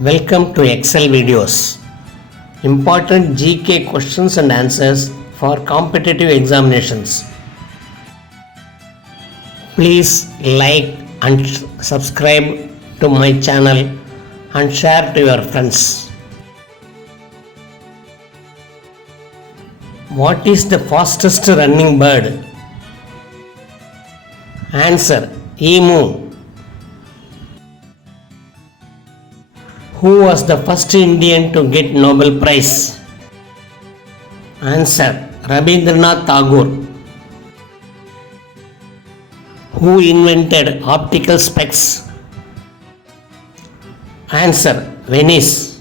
Welcome to Excel videos. Important GK questions and answers for competitive examinations. Please like and subscribe to my channel and share to your friends. What is the fastest running bird? Answer: emu. Who was the first Indian to get Nobel Prize? Answer: Rabindranath Tagore. Who invented optical specs? Answer: Venice.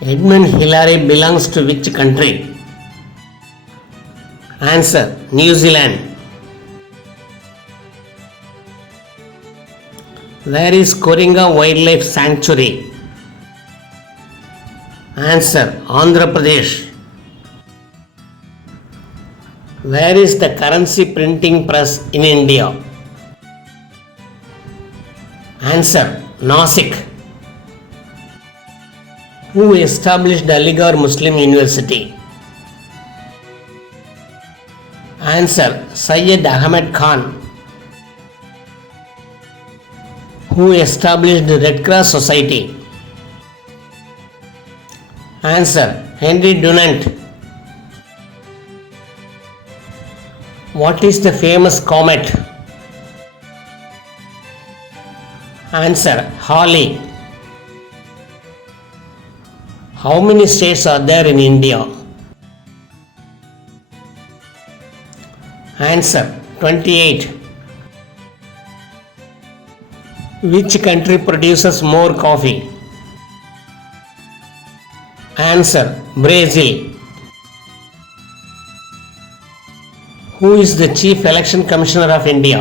Edmund Hillary belongs to which country? Answer: New Zealand. Where is Koringa Wildlife Sanctuary? Answer: Andhra Pradesh. Where is the currency printing press in India? Answer: Nasik. Who established Aligarh Muslim University? Answer: Syed Ahmed Khan. Who established the Red Cross Society? Answer: Henry Dunant. What is the famous comet? Answer: Halley. How many states are there in India? Answer: 28. Which country produces more coffee? Answer: Brazil. Who is the Chief Election Commissioner of India?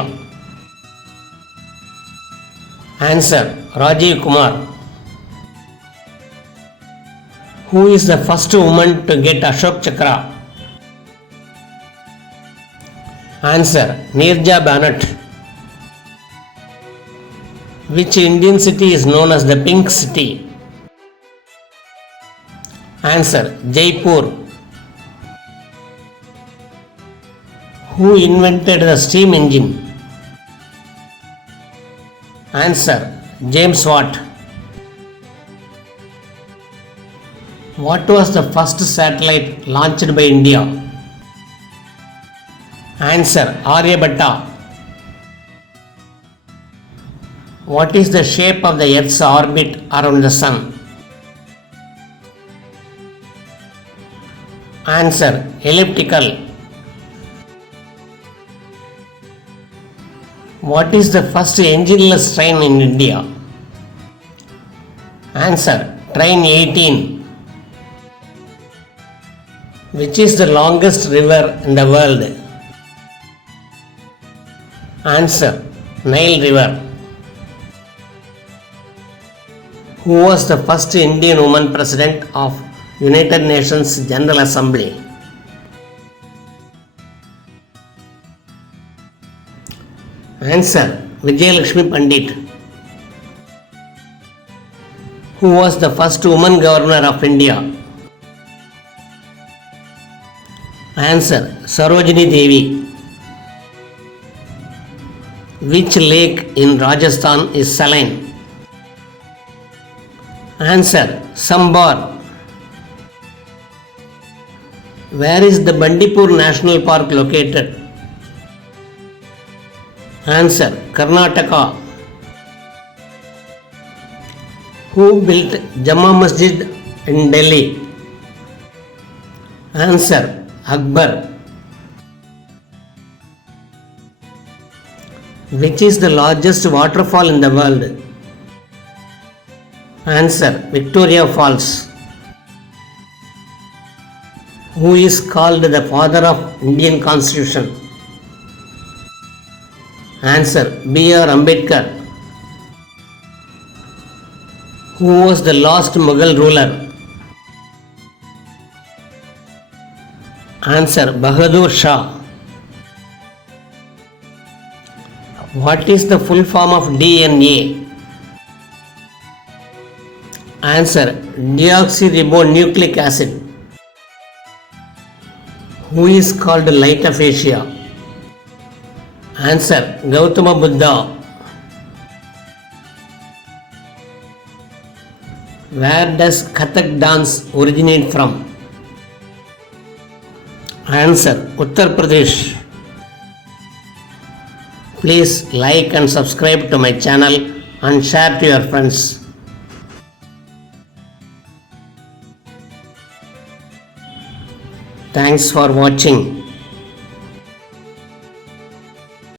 Answer: Rajiv Kumar. Who is the first woman to get Ashok Chakra? Answer: Neerja Bhagat. Which Indian city is known as the Pink City? Answer: Jaipur. Who invented the steam engine? Answer: James Watt. What was the first satellite launched by India? Answer: Aryabhatta. What is the shape of the Earth's orbit around the Sun? Answer: elliptical. What is the first engineless train in India? Answer: Train 18. Which is the longest river in the world? Answer: Nile River. Who was the first Indian woman president of United Nations General Assembly? Answer: Vijayalakshmi Pandit. Who was the first woman governor of India? Answer: Sarojini Devi. Which lake in Rajasthan is saline? Answer: Sambar. Where is the Bandipur National Park located? Answer: Karnataka. Who built Jama Masjid in Delhi? Answer: Akbar. Which is the largest waterfall in the world? Answer: Victoria Falls. Who is called the father of Indian Constitution? Answer: B.R. Ambedkar. Who was the last Mughal ruler? Answer: Bahadur Shah. What is the full form of DNA? Answer: deoxyribonucleic acid. Who is called Light of Asia? Answer: Gautama Buddha. Where does Kathak dance originate from? Answer: Uttar Pradesh. Please like and subscribe to my channel and share to your friends. Thanks for watching.